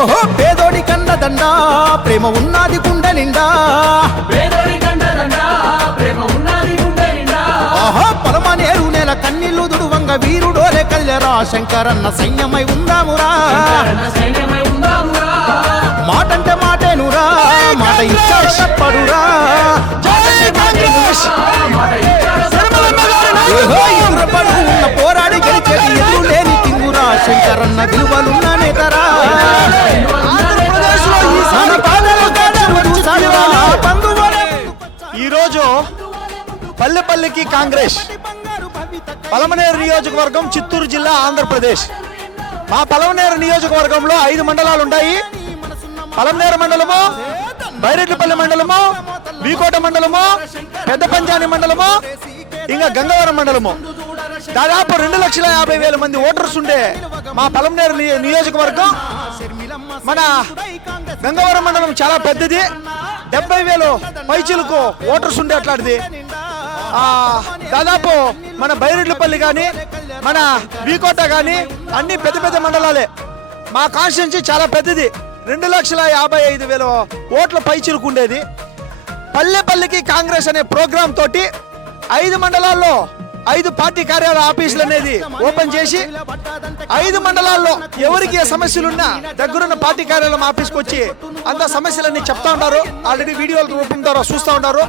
ఓహో పేదోడి కండదండ ప్రేమ ఉన్నది గుండె నిండా, ఓహో పొలమనేరు నేల కన్నీళ్లు దుడువంగ వీరుడోలే కదిలేరా, శంకరన్న సైన్యమై ఉందామురా, మాటంటే మాటేనురా, మాట ఇచ్చాడు తప్పడురా. ఉన్న పోరాడి గెలిచేది ఎదురు లేని తింగురా, శంకరన్న విలువలున్న నేతరా. ఈరోజు పల్లెపల్లికి కాంగ్రెస్ పలమనేరు నియోజకవర్గం, చిత్తూరు జిల్లా, ఆంధ్రప్రదేశ్. మా పలమనేరు నియోజకవర్గంలో 5 మండలాలు ఉంటాయి. పలమనేరు మండలము, బైరెడ్లపల్లి మండలము, వీకోట మండలము, పెద్ద పంజాని మండలము, ఇంకా గంగవరం మండలము. దాదాపు 2,50,000 మంది ఓటర్స్ ఉండే మా పలమనేరు నియోజకవర్గం. మన గంగవరం మండలం చాలా పెద్దది, 70,000 పైచిలకు ఓటర్స్ ఉండే అట్లాంటిది. దాదాపు మన బైరెడ్లపల్లి కానీ మన వీకోట కానీ అన్ని పెద్ద పెద్ద మండలాలే. మా కాన్స్టిట్యున్సీ చాలా పెద్దది, 2,55,000 ఓట్ల పైచిలకు ఉండేది. పల్లెపల్లికి కాంగ్రెస్ అనే ప్రోగ్రాం తోటి 5 మండలాల్లో 5 పార్టీ కార్యాలయ ఆఫీసులు అనేది ఓపెన్ చేసి 5 మండలాల్లో ఎవరికి ఏ సమస్యలున్నా దగ్గరున్న పార్టీ కార్యాలయం ఆఫీస్కి వచ్చి అంత సమస్యలన్నీ చెప్తా ఉంటారు. ఆల్రెడీ వీడియోల రూపం ద్వారా చూస్తూ ఉంటారు.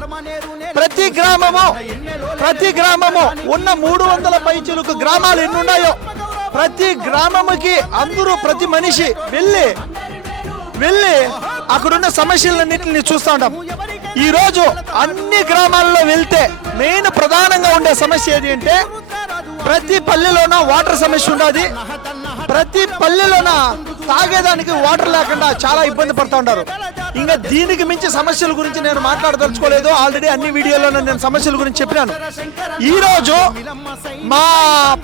ప్రతి గ్రామము ఉన్న 300 పైచిలకు గ్రామాలు ఎన్ని ఉన్నాయో ప్రతి గ్రామముకి అందరూ ప్రతి మనిషి వెళ్ళి అక్కడున్న సమస్యలన్నింటినీ చూస్తూ ఉంటాం. ఈరోజు అన్ని గ్రామాల్లో వెళ్తే మెయిన్ ప్రధానంగా ఉండే సమస్య ఏది అంటే ప్రతి పల్లెలోన వాటర్ సమస్య ఉన్నది. ప్రతి పల్లెలోన తాగేదానికి వాటర్ లేకుండా చాలా ఇబ్బంది పడుతూ ఉంటారు. ఇంకా దీనికి మించి సమస్యల గురించి నేను మాట్లాడదలుచుకోలేదు. ఆల్రెడీ అన్ని వీడియోలో నేను సమస్యల గురించి చెప్పినాను. ఈరోజు మా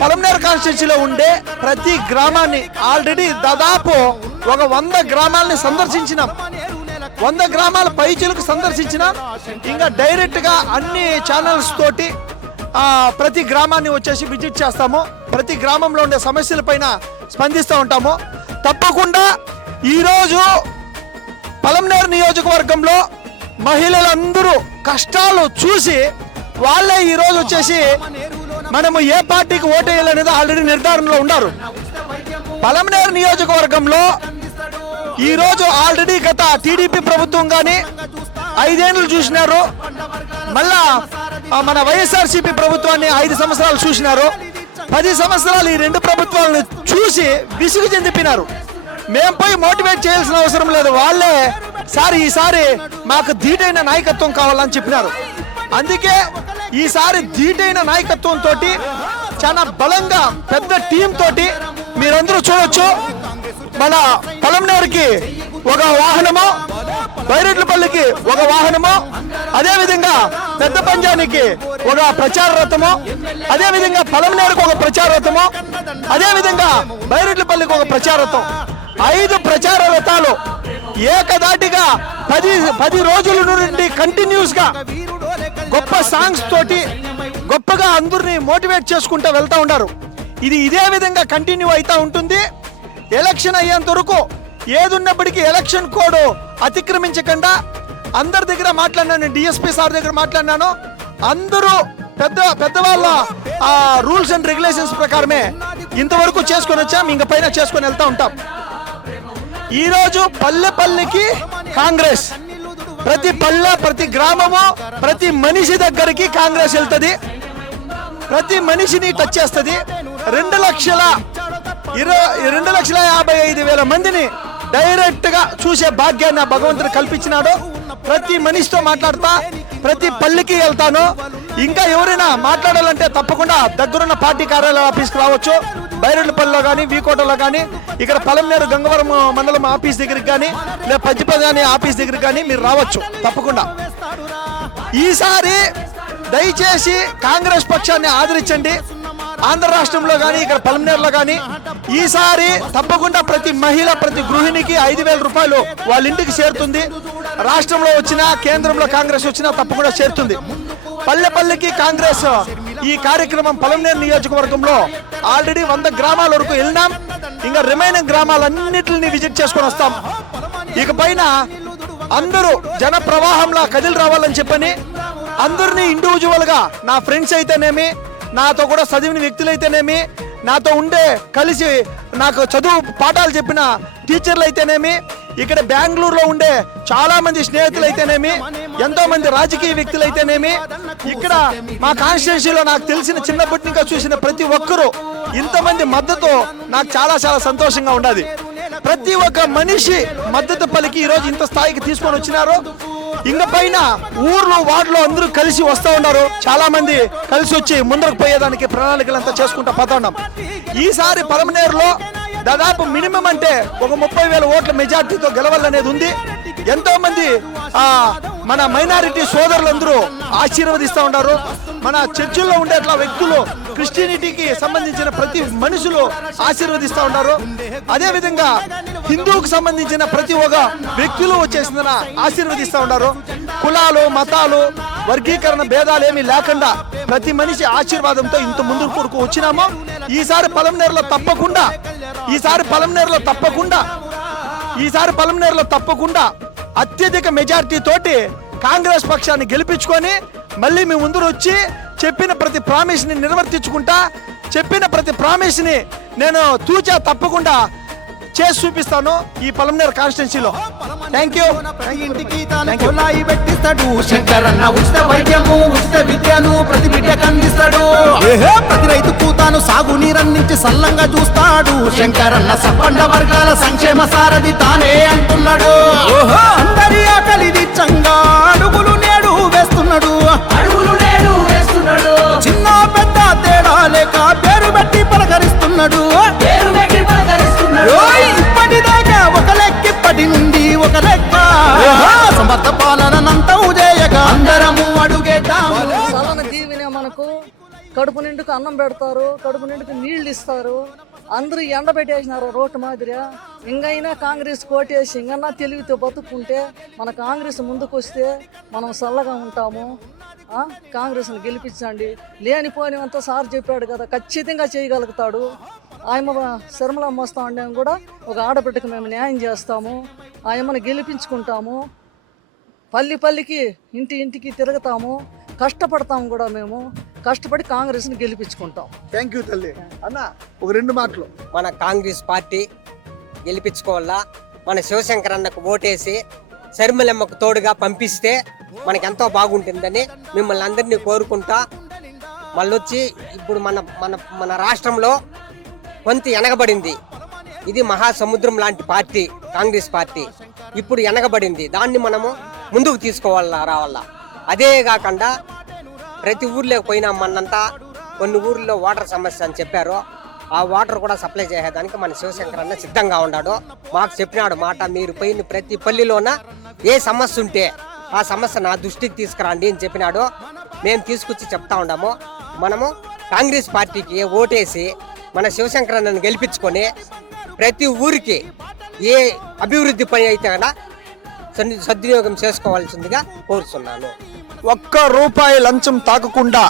పలమనేరు కాన్స్టిట్యున్సీలో ఉండే ప్రతి గ్రామాన్ని ఆల్రెడీ దాదాపు ఒక 100 గ్రామాలని సందర్శించినాం. 100 గ్రామాల పైచిలకు సందర్శించినాం. ఇంకా డైరెక్ట్గా అన్ని ఛానల్స్ తోటి ప్రతి గ్రామాన్ని వచ్చేసి విజిట్ చేస్తాము. ప్రతి గ్రామంలో ఉండే సమస్యల పైన స్పందిస్తూ ఉంటాము. తప్పకుండా ఈరోజు పలమనేరు నియోజకవర్గంలో మహిళలందరూ కష్టాలు చూసి వాళ్ళే ఈరోజు వచ్చేసి మనము ఏ పార్టీకి ఓటేయాలనేది ఆల్రెడీ నిర్ధారణలో ఉన్నారు. పలమనేరు నియోజకవర్గంలో ఈరోజు ఆల్రెడీ గత టీడీపీ ప్రభుత్వం కానీ 5 ఏళ్ళు చూసినారు. మళ్ళా మన వైఎస్ఆర్సీపీ ప్రభుత్వాన్ని 5 సంవత్సరాలు చూసినారు. 10 సంవత్సరాలు ఈ 2 ప్రభుత్వాలను చూసి విసుగు చెందిపోయినారు. మేము పోయి మోటివేట్ చేయాల్సిన అవసరం లేదు, వాళ్ళే సార్ ఈసారి మాకు ధీటైన నాయకత్వం కావాలని చెప్పినారు. అందుకే ఈసారి ధీటైన నాయకత్వం తోటి చాలా బలంగా పెద్ద టీం తోటి మీరందరూ చూడొచ్చు. మన పలమనేరుకి ఒక వాహనము, బైరెడ్లపల్లికి ఒక వాహనము, అదేవిధంగా పెద్ద పంజానికి ఒక ప్రచార రథము, అదేవిధంగా పలమనేరుకు ఒక ప్రచార రథము, అదేవిధంగా బైరెడ్లపల్లికి ఒక ప్రచార రథం. 5 ప్రచార రథాలు ఏకదాటిగా 10 రోజుల నుండి కంటిన్యూస్ గా గొప్ప సాంగ్స్ తోటి గొప్పగా అందరినీ మోటివేట్ చేసుకుంటూ వెళ్తూ ఉన్నారు. ఇది ఇదే విధంగా కంటిన్యూ అవుతూ ఉంటుంది. ఎలక్షన్ అయ్యేంత వరకు ఏదున్నప్పటికీ ఎలక్షన్ కోడ్ అతిక్రమించకుండా అందరి దగ్గర మాట్లాడినాను. డిఎస్పీ సార్ దగ్గర మాట్లాడినాను. అందరూ పెద్దవాళ్ళ రూల్స్ అండ్ రెగ్యులేషన్స్ ప్రకారమే ఇంతవరకు చేసుకొని వచ్చాం. ఇంక పైన చేసుకొని వెళ్తూ ఉంటాం. ఈరోజు పల్లెపల్లికి కాంగ్రెస్ ప్రతి పల్లె, ప్రతి గ్రామము, ప్రతి మనిషి దగ్గరికి కాంగ్రెస్ వెళ్తుంది. ప్రతి మనిషిని టచ్ చేస్తుంది. 2,55,000 మందిని డైరెక్ట్ గా చూసే భాగ్యాన్ని భగవంతుడు కల్పించినాడు. ప్రతి మనిషితో మాట్లాడతా, ప్రతి పల్లెకి వెళ్తాను. ఇంకా ఎవరైనా మాట్లాడాలంటే తప్పకుండా దగ్గరున్న పార్టీ కార్యాలయ ఆఫీస్కి రావచ్చు. బైరెడ్లపల్లిలో కానీ, వీకోటలో కానీ, ఇక్కడ పలమనేరు గంగవరం మండలం ఆఫీస్ దగ్గరికి కానీ, లేదా పజ్జిపదాని ఆఫీస్ దగ్గరికి కానీ మీరు రావచ్చు తప్పకుండా. ఈసారి దయచేసి కాంగ్రెస్ పక్షాన్ని ఆదరించండి. ఆంధ్ర రాష్ట్రంలో కానీ, ఇక్కడ పలమనేరులో కానీ ఈసారి తప్పకుండా ప్రతి మహిళ, ప్రతి గృహిణికి 5,000 రూపాయలు వాళ్ళ ఇంటికి చేరుతుంది. రాష్ట్రంలో వచ్చినా, కేంద్రంలో కాంగ్రెస్ వచ్చినా తప్పకుండా చేరుతుంది. పల్లెపల్లికి కాంగ్రెస్ ఈ కార్యక్రమం పలమనేరు నియోజకవర్గంలో ఆల్రెడీ 100 గ్రామాల వరకు వెళ్ళినాం. ఇంకా రిమైనింగ్ గ్రామాలన్నిటిని విజిట్ చేసుకొని వస్తాం. ఇక పైన అందరూ జన ప్రవాహంలా కదిలి రావాలని చెప్పని అందరినీ ఇండివిజువల్గా నా ఫ్రెండ్స్ అయితేనేమి, నాతో కూడా చదివిన వ్యక్తులైతేనేమి, నాతో ఉండే కలిసి నాకు చదువు పాఠాలు చెప్పిన టీచర్లు అయితేనేమి, ఇక్కడ బెంగళూరులో ఉండే చాలా మంది స్నేహితులు అయితేనేమి, ఎంతో మంది రాజకీయ వ్యక్తులు అయితేనేమి, ఇక్కడ మా కాన్స్టిట్యున్సీలో నాకు తెలిసిన చిన్నప్పటి నుంచి చూసిన ప్రతి ఒక్కరూ ఇంతమంది మద్దతు నాకు చాలా చాలా సంతోషంగా ఉన్నది. ప్రతి ఒక్క మనిషి మద్దతు పలికి ఈరోజు ఇంత స్థాయికి తీసుకొని వచ్చినారు. ఇంక పైన ఊర్లో వార్డులో అందరూ కలిసి వస్తూ ఉన్నారు. చాలా మంది కలిసి వచ్చి ముందరకు పోయేదానికి ప్రణాళికలంతా చేసుకుంటా పోతా ఉన్నాం. ఈసారి పలమనేరులో దాదాపు మినిమం అంటే ఒక 30,000 ఓట్ల మెజార్టీతో గెలవాలనేది ఉంది. ఎంతో మంది మన మైనారిటీ సోదరులందరూ ఆశీర్వదిస్తూ ఉన్నారు. మన చర్చిల్లో ఉండే వ్యక్తులు, క్రిస్టియానిటీకి సంబంధించిన ప్రతి మనుషులు ఆశీర్వదిస్తూ ఉన్నారు. అదే విధంగా హిందూకు సంబంధించిన ప్రతి ఒక్క వ్యక్తులు వచ్చేసిన ఆశీర్వదిస్తూ ఉన్నారు. కులాలు, మతాలు, వర్గీకరణ భేదాలు ఏమీ లేకుండా ప్రతి మనిషి ఆశీర్వాదంతో ఇంత ముందుకు కొడుకు వచ్చినాము. ఈసారి పలమనేరులో తప్పకుండా అత్యధిక మెజారిటీ తోటి కాంగ్రెస్ పక్షాన్ని గెలిపించుకొని మళ్ళీ మీ ముందు వచ్చి చెప్పిన ప్రతి ప్రామిస్ ని నిర్వర్తించుకుంటా, చెప్పిన ప్రతి ప్రామిస్ ని నేను తూచా తప్పకుండా చేసి చూపిస్తాను ఈ పలమనేరు కాన్స్టిట్యున్సీలో. Thank you. ఇంటికి తాను కొలాయి పెట్టిస్తాడు శంకరన్న. ఉచిత వైద్యము, ఉచిత విద్యను ప్రతి బిడ్డకు అందిస్తాడు. ప్రతి రైతుకు తాను సాగు నీరందించి సల్లంగా చూస్తాడు శంకరన్న. సంపన్న వర్గాల సంక్షేమ సారథి తానే అంటున్నాడు. అందరి ఆకలి తీర్చంగా అడుగులు నేడు వేస్తున్నాడు. చిన్న పెద్ద తేడా లేక పేరు పెట్టి పలకరిస్తున్నాడు. ఇప్పటిదాకా ఒక లెక్క, ఇప్పటి నుండి ఒక లెక్క. సమర్థ పాలనంతా చేయగా అందరము అడుగేద్దాము. సలన దీవినే మనకు కడుపు నిండుకు అన్నం పెడతారు, కడుపు నిండుకు నీళ్లు ఇస్తారు. అందరూ ఎండ పెట్టేసినారు రోడ్డు మాదిరిగా. ఇంకైనా కాంగ్రెస్ కోటేసి ఇంకన్నా తెలివితో బతుకుంటే మన కాంగ్రెస్ ముందుకు వస్తే మనం చల్లగా ఉంటాము. కాంగ్రెస్ని గెలిపించండి. లేనిపోయినంత సార్ చెప్పాడు కదా, ఖచ్చితంగా చేయగలుగుతాడు. ఆయమ్మ శర్మలమ్మ వస్తా ఉండే కూడా ఒక ఆడబిడ్డకు మేము న్యాయం చేస్తాము. ఆయమ్మని గెలిపించుకుంటాము. పల్లికి ఇంటికి తిరుగుతాము. కష్టపడతాము కూడా. మేము కష్టపడి కాంగ్రెస్ని గెలిపించుకుంటాం. థ్యాంక్ యూ తల్లి. అన్న ఒక 2 మాటలు. మన కాంగ్రెస్ పార్టీ గెలిపించుకోవాలా. మన శివశంకర్ అన్నకు ఓటేసి శర్మలమ్మకు తోడుగా పంపిస్తే మనకెంతో బాగుంటుందని మిమ్మల్ని అందరినీ కోరుకుంటా. మళ్ళొచ్చి ఇప్పుడు మన రాష్ట్రంలో కొంత వెనకబడింది. ఇది మహాసముద్రం లాంటి పార్టీ కాంగ్రెస్ పార్టీ. ఇప్పుడు వెనకబడింది. దాన్ని మనము ముందుకు రావాలా. అదే కాకుండా ప్రతి ఊర్లోకి పోయినా మనంతా కొన్ని ఊర్లో వాటర్ సమస్య అని చెప్పారు. ఆ వాటర్ కూడా సప్లై చేసేదానికి మన శివశంకర్ అన్న సిద్ధంగా ఉన్నాడు. మాకు చెప్పినాడు మాట, మీరు పోయిన ప్రతి పల్లిలోన ఏ సమస్య ఉంటే ఆ సమస్య నా దృష్టికి తీసుకురండి అని చెప్పినాడు. మేము తీసుకొచ్చి చెప్తా ఉన్నాము. మనము కాంగ్రెస్ పార్టీకి ఓటేసి మన శివశంకర్ అన్నను గెలిపించుకొని ప్రతి ఊరికి ఏ అభివృద్ధి పని అయితే కదా సద్వినియోగం చేసుకోవాల్సిందిగా కోరుతున్నాను. ₹1 లంచం తాకకుండా,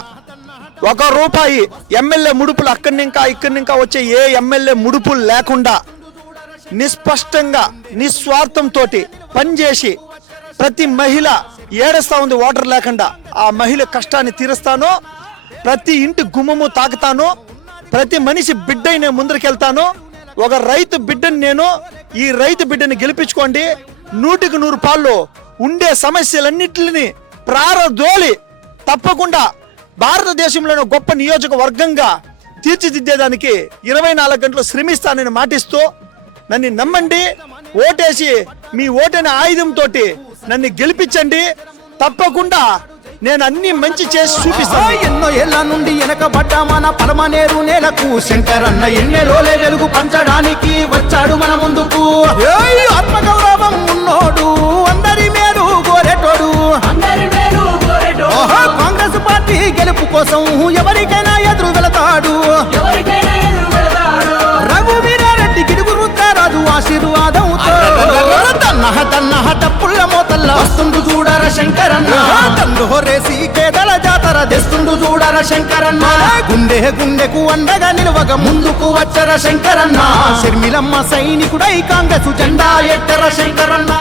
₹1 ఎమ్మెల్యే ముడుపులు ఇక్కడి వచ్చే ఏ ఎమ్మెల్యే ముడుపులు లేకుండా నిస్పష్టంగా నిస్వార్థంతో పనిచేసి ప్రతి మహిళ ఏడుస్తా ఉంది వాటర్ లేకుండా. ఆ మహిళ కష్టాన్ని తీరుస్తాను. ప్రతి ఇంటి గుమ్మము తాకుతాను. ప్రతి మనిషి బిడ్డని ముందరికెళ్తాను. ఒక రైతు బిడ్డని ఈ రైతు బిడ్డని గెలిపించుకోండి. 100కి 100 పాళ్ళు ఉండే సమస్యలన్నింటినీ ప్రారదోలి తప్పకుండా భారతదేశంలోని గొప్ప నియోజకవర్గంగా తీర్చిదిద్దేదానికి 24 గంటలు శ్రమిస్తానని మాటిస్తూ నన్ను నమ్మండి. ఓటేసి మీ ఓటైన ఆయుధంతో నన్ను గెలిపించండి. తప్పకుండా నేను అన్ని మంచి చేసి చూపిస్తాను. ఎన్నో ఏళ్ల నుండి వెనకబడ్డ మన పలమనేరు నేలకు శంకరన్న ఎన్నెలోలే వెలుగు పంచడానికి వచ్చాడు మన ముందుకు. ఆత్మగౌరవం ఉన్నోడు, అందరి మేలు కోరేటోడు. కాంగ్రెస్ పార్టీ గెలుపు కోసం ఎవరికైనా ఎదురు వెళతాడు. రఘువీరారెడ్డి గిడుగు రుద్రరాజు ఆశీర్వాదంతో తన్నహ తప్పుల మోతల్ల వస్తుండు చూడర శంకరన్న. తండ్రు హొరేసి కేదల జాతర తెస్తుండు చూడర శంకరన్న గుండె గుండెకు అండగా నిలవగా ముందుకు వచ్చర శంకరన్న షర్మిలమ్మ సైనికుడై కాంగ్రెస్ జెండా ఎత్తర శంకరన్న